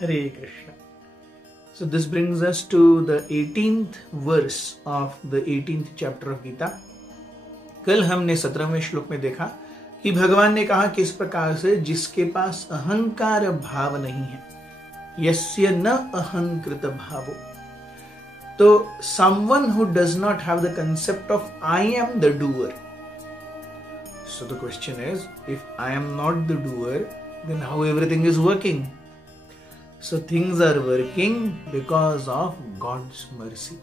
Hare Krishna. So this brings us to the 18th verse of the 18th chapter of Gita. कल हमने 17वें श्लोक में देखा कि भगवान ने कहा किस प्रकार से जिसके पास अहंकार भाव नहीं है, यस्य न अहंकृत भावो, तो someone who does not have the concept of I am the doer. So the question is, if I am not the doer, then how everything is working? So things are working because of God's mercy.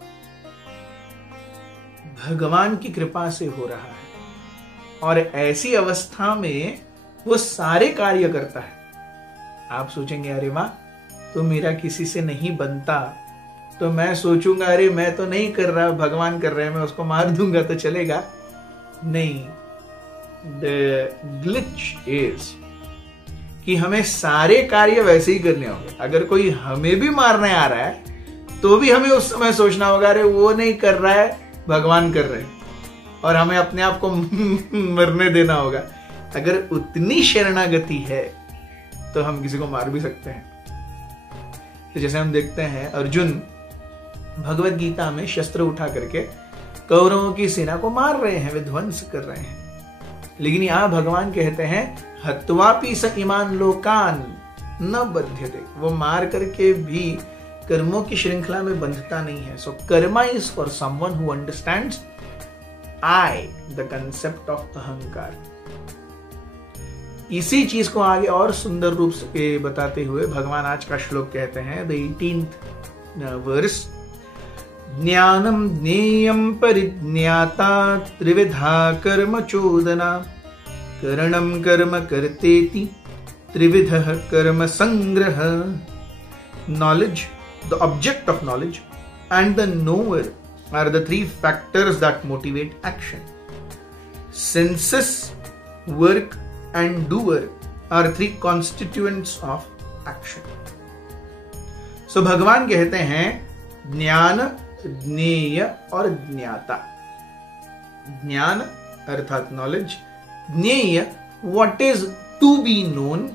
भगवान की कृपा से हो रहा है और ऐसी अवस्था में वो सारे कार्य करता है। आप सोचेंगे अरे वाह, तो मेरा किसी से नहीं बनता, तो मैं सोचूंगा अरे मैं तो नहीं कर रहा, भगवान कर रहे हैं, मैं उसको मार दूंगा तो चलेगा। नहीं, द ग्लिच इज कि हमें सारे कार्य वैसे ही करने होंगे। अगर कोई हमें भी मारने आ रहा है तो भी हमें उस समय सोचना होगा अरे वो नहीं कर रहा है, भगवान कर रहे हैं, और हमें अपने आप को मरने देना होगा। अगर उतनी शरणागति है तो हम किसी को मार भी सकते हैं। तो जैसे हम देखते हैं अर्जुन भगवत गीता में शस्त्र उठा करके कौरवों की सेना को मार रहे हैं, विध्वंस कर रहे हैं, लेकिन यहां भगवान कहते हैं हत्वापि स इमान लोकान न बध्यते, वो मार करके भी कर्मों की श्रृंखला में बंधता नहीं है। So karma is for someone who understands I, the concept of ahankar. इसी चीज को आगे और सुंदर रूप से बताते हुए भगवान आज का श्लोक कहते हैं, द 18th वर्स, ज्ञानम ज्ञेयम परिज्ञाता त्रिविधा कर्म चोदना, करणम कर्म कर्तेति त्रिविधः कर्म संग्रह। Knowledge, the object of knowledge, and the knower are the three factors that motivate action. Senses, work, and doer are three constituents of action. So भगवान कहते हैं ज्ञान, ज्ञेय और ज्ञाता। ज्ञान अर्थात नॉलेज, ज्ञेय what is to be known,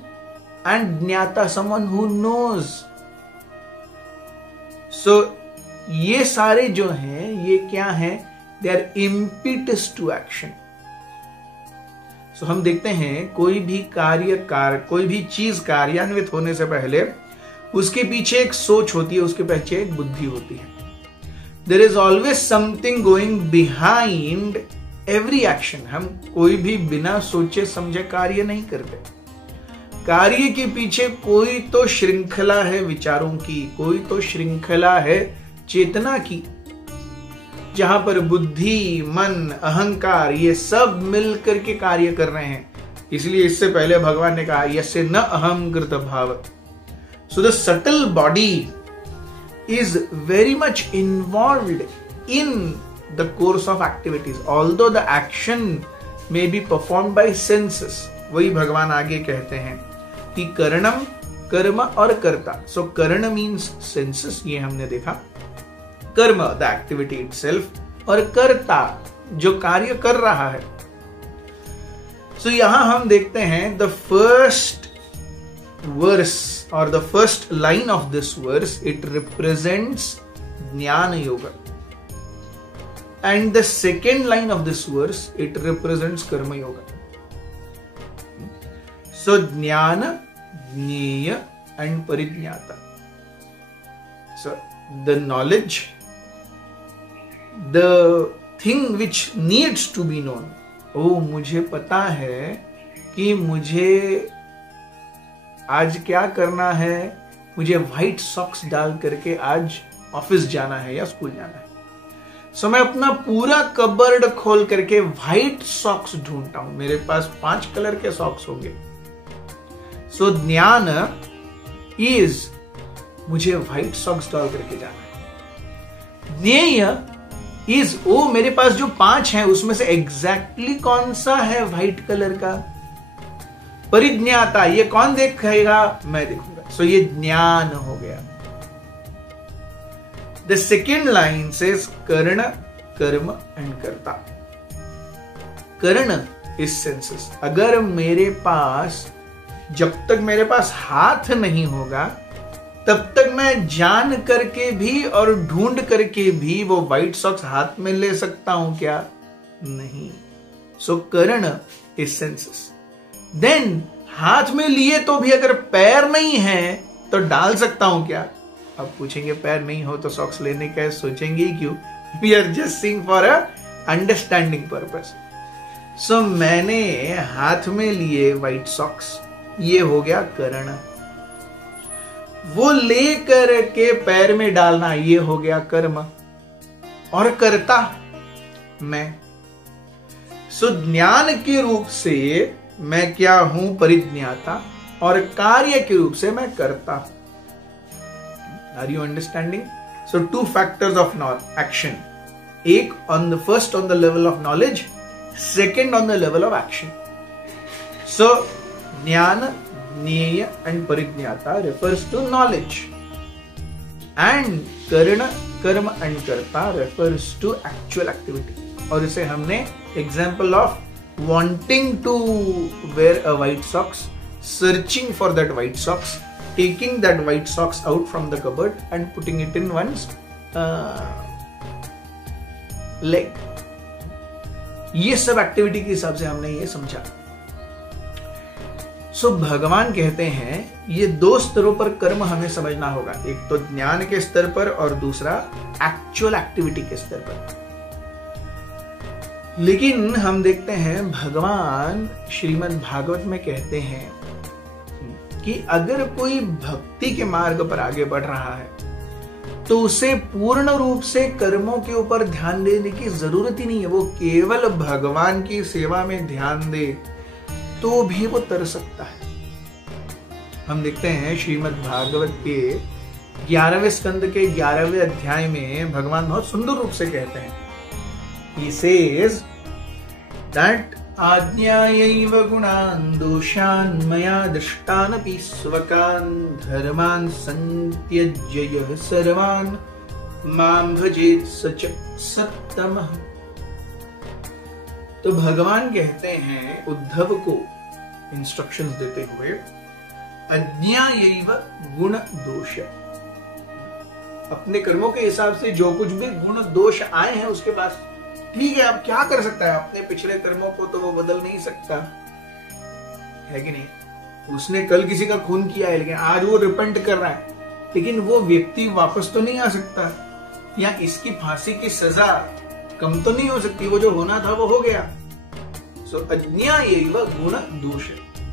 and ज्ञाता someone who knows. So ये सारे जो हैं ये क्या हैं? They are impetus to action. So हम देखते हैं कोई भी कोई भी चीज कार्यान्वित होने से पहले उसके पीछे एक सोच होती है, उसके पीछे एक बुद्धि होती है। There is always something going behind every action. हम कोई भी बिना सोचे समझे कार्य नहीं करते। कार्य के पीछे कोई तो श्रृंखला है विचारों की, कोई तो श्रृंखला है चेतना की, जहां पर बुद्धि, मन, अहंकार ये सब मिल करके कार्य कर रहे हैं। इसलिए इससे पहले भगवान ने कहा यस्य न अहम कृत भाव। So the subtle body is very much involved in the course of activities, although the action may be performed by senses. वही भगवान आगे कहते हैं कि करणम कर्म और कर्ता। So कर्ण means senses, ये हमने देखा, कर्म the activity itself, और कर्ता जो कार्य कर रहा है। So यहां हम देखते हैं the first verse or the first line of this verse, it represents ज्ञान yoga. And the second line of this verse, it represents karma yoga. So jnana, jneya and parijñata. So the knowledge, the thing which needs to be known. Oh, मुझे पता है कि मुझे आज क्या करना है, मुझे व्हाइट सॉक्स डाल करके आज ऑफिस जाना है या स्कूल जाना है। सो मैं अपना पूरा कबर्ड खोल करके व्हाइट सॉक्स ढूंढता हूं, मेरे पास 5 कलर के सॉक्स होंगे। सो ज्ञान इज मुझे व्हाइट सॉक्स डाल करके जाना है। ज्ञेय इज ओ मेरे पास जो 5 हैं उसमें से एग्जैक्टली कौन सा है व्हाइट कलर का। परिज्ञाता ये कौन देखेगा, मैं देखूंगा। सो ये ज्ञान हो गया। The second line says karna, karma and karta. Karna is senses. अगर मेरे पास, जब तक मेरे पास हाथ नहीं होगा तब तक मैं जान करके भी और ढूंढ करके भी वो व्हाइट सॉक्स हाथ में ले सकता हूं क्या? नहीं। सो करण इज सेंसेस। देन हाथ में लिए तो भी अगर पैर नहीं है तो डाल सकता हूं क्या? अब पूछेंगे पैर नहीं हो तो सॉक्स लेने का सोचेंगे ही क्यों? We are just seeing for a understanding purpose. So मैंने हाथ में लिए व्हाइट सॉक्स, ये हो गया करण। वो ले करके पैर में डालना, ये हो गया कर्म। और कर्ता मैं। सो ज्ञान के रूप से मैं क्या हूं? परिज्ञाता। और कार्य के रूप से मैं कर्ता। Are you understanding? So two factors of action, एक on the first on the level of knowledge, second on the level of action. So ज्ञान, ज्ञेय and परिज्ञाता refers to knowledge, and कर्ण, कर्म and कर्ता refers to actual activity. और इसे हमने example of wanting to wear a white socks, searching for that white socks, taking that white socks out from the cupboard and putting it in one's leg. ये सब activity के हिसाब से हमने ये समझा. सो भगवान कहते हैं ये दो स्तरों पर कर्म हमें समझना होगा, एक तो ज्ञान के स्तर पर और दूसरा एक्चुअल एक्टिविटी के स्तर पर. लेकिन हम देखते हैं भगवान श्रीमद् भागवत में कहते हैं कि अगर कोई भक्ति के मार्ग पर आगे बढ़ रहा है तो उसे पूर्ण रूप से कर्मों के ऊपर ध्यान देने की जरूरत ही नहीं है. वो केवल भगवान की सेवा में ध्यान दे तो भी वो तर सकता है. हम देखते हैं श्रीमद् भागवत के 11वें स्कंद के 11वें अध्याय में भगवान बहुत सुंदर रूप से कहते हैं, He says that आज्ञायैव गुणान् दोषान् मया दृष्टानपि स्वकान् धर्मान् संत्यज्य यः सर्वान् मां भजेत् स च सत्तमः. तो भगवान कहते हैं उद्धव को इंस्ट्रक्शंस देते हुए, अज्ञायैव गुण दोष, अपने कर्मों के हिसाब से जो कुछ भी गुण दोष आए हैं उसके पास, ठीक है, अब क्या कर सकता है? अपने पिछले कर्मों को तो वो बदल नहीं सकता है कि नहीं. उसने कल किसी का खून किया है लेकिन आज वो रिपेंट कर रहा है, लेकिन वो व्यक्ति वापस तो नहीं आ सकता, या इसकी फांसी की सजा कम तो नहीं हो सकती, वो जो होना था वो हो गया. सो अज्ञायैव गुण दोष,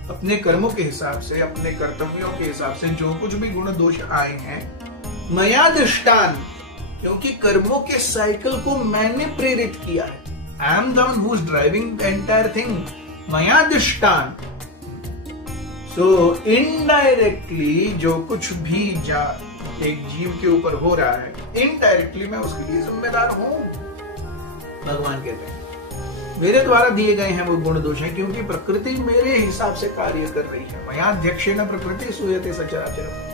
अपने कर्मों के हिसाब से, अपने कर्तव्यों के हिसाब से जो कुछ भी गुण दोष आए हैं, मया दृष्टान, क्योंकि कर्मों के साइकिल को मैंने प्रेरित किया है. I am the one who is driving the entire thing. मया दृष्टान. सो इनडायरेक्टली जो कुछ भी एक जीव के ऊपर हो रहा है, इनडायरेक्टली मैं उसके लिए जिम्मेदार हूं. भगवान कहते हैं मेरे द्वारा दिए गए हैं वो गुण दोष हैं, क्योंकि प्रकृति मेरे हिसाब से कार्य कर रही है. मया अध्यक्षेण प्रकृति सूयते सचराचरम्.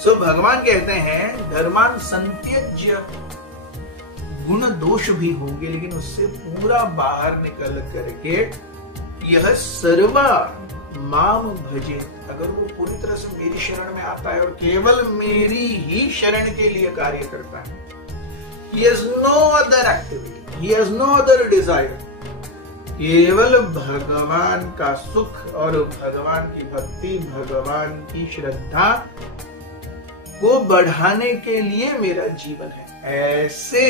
सो भगवान कहते हैं धर्मान संत्यज्य, गुण दोष भी होंगे लेकिन उससे पूरा बाहर निकल करके यह सर्वा माम भजे, अगर वो पूरी तरह से मेरी शरण में आता है और केवल मेरी ही शरण के लिए कार्य करता है, he has no other activity, he has no other desire, केवल भगवान का सुख और भगवान की भक्ति, भगवान की श्रद्धा को बढ़ाने के लिए मेरा जीवन है, ऐसे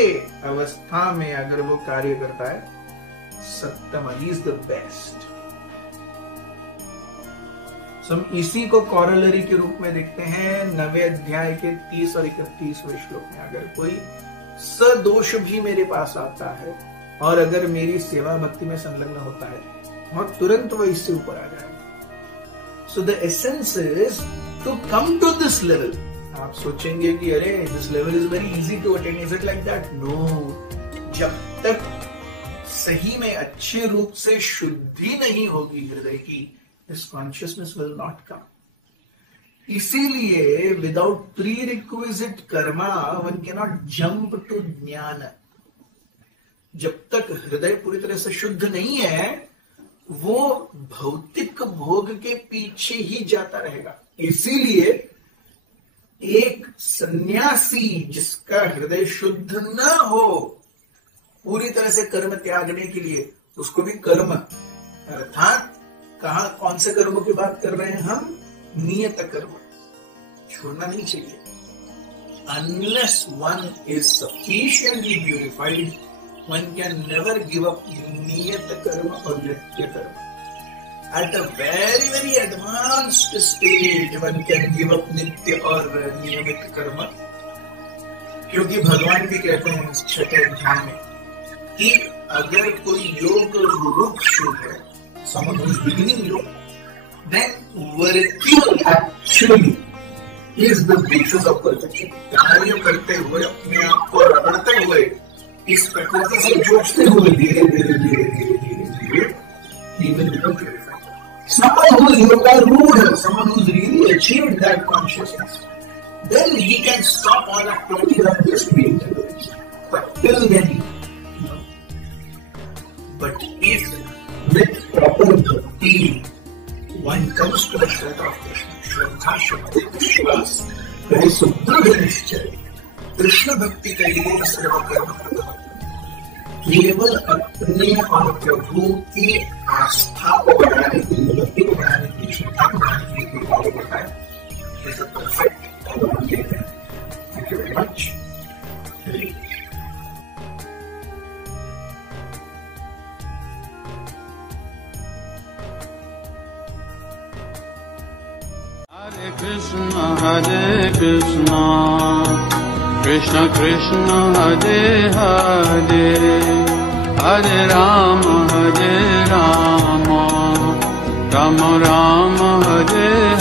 अवस्था में अगर वो कार्य करता है, सत्तम, ही इज द बेस्ट. हम इसी को कॉरलरी के रूप में देखते हैं 9वें अध्याय के 30 और 31वें श्लोक में. अगर कोई सदोष भी मेरे पास आता है और अगर मेरी सेवा भक्ति में संलग्न होता है और तुरंत वो इससे ऊपर आ जाएगा. So the essence is to come to this level. आप सोचेंगे कि अरे this level is very easy to attain, is it like that? No. जब तक सही में अच्छे रूप से शुद्धि नहीं होगी हृदय की, this consciousness will not come. इसीलिए without prerequisite karma one can not jump to gyan. जब तक हृदय पूरी तरह से शुद्ध नहीं है वो भौतिक भोग के पीछे ही जाता रहेगा. इसीलिए एक सन्यासी जिसका हृदय शुद्ध न हो पूरी तरह से कर्म त्यागने के लिए, उसको भी कर्म अर्थात कौन से कर्म की बात कर रहे हैं हम? नियत कर्म छोड़ना नहीं चाहिए। Unless one is sufficiently purified, one can never give up niyat karma or nitya karma. At a very very advanced stage, one can give up nitya और नियमित कर्म, क्योंकि भगवान भी कहते हैं इस छठे अध्याय में कि अगर कोई योग रुक्ष है, someone who is beginning yoga, then working actually is the basis of perfection. कार्य करते हुए अपने आप को रगड़ते हुए इस प्रकृति से जोड़ते हुए धीरे धीरे धीरे धीरे धीरे धीरे he will become purified. Someone who is yoga rooted, someone who has really achieved that consciousness, then he can stop all activities and just be intelligent. But till then, but if with proper bhakti one comes to the Shraddha of Krishna, Shraddha Shakti Vishwas, very सुदृढ़ निश्चय, कृष्ण भक्ति का ये सर्व कर्म केवल अपने और प्रभु की आस्था को बढ़ाने के लिए, भक्ति को बढ़ाने के लिए, श्रद्धा को बढ़ाने के लिए कार्य करता है। This is perfect. Thank you very much. Hare Krishna, Krishna Krishna Hare Hare, Hare Rama Hare Rama, Rama Rama Hare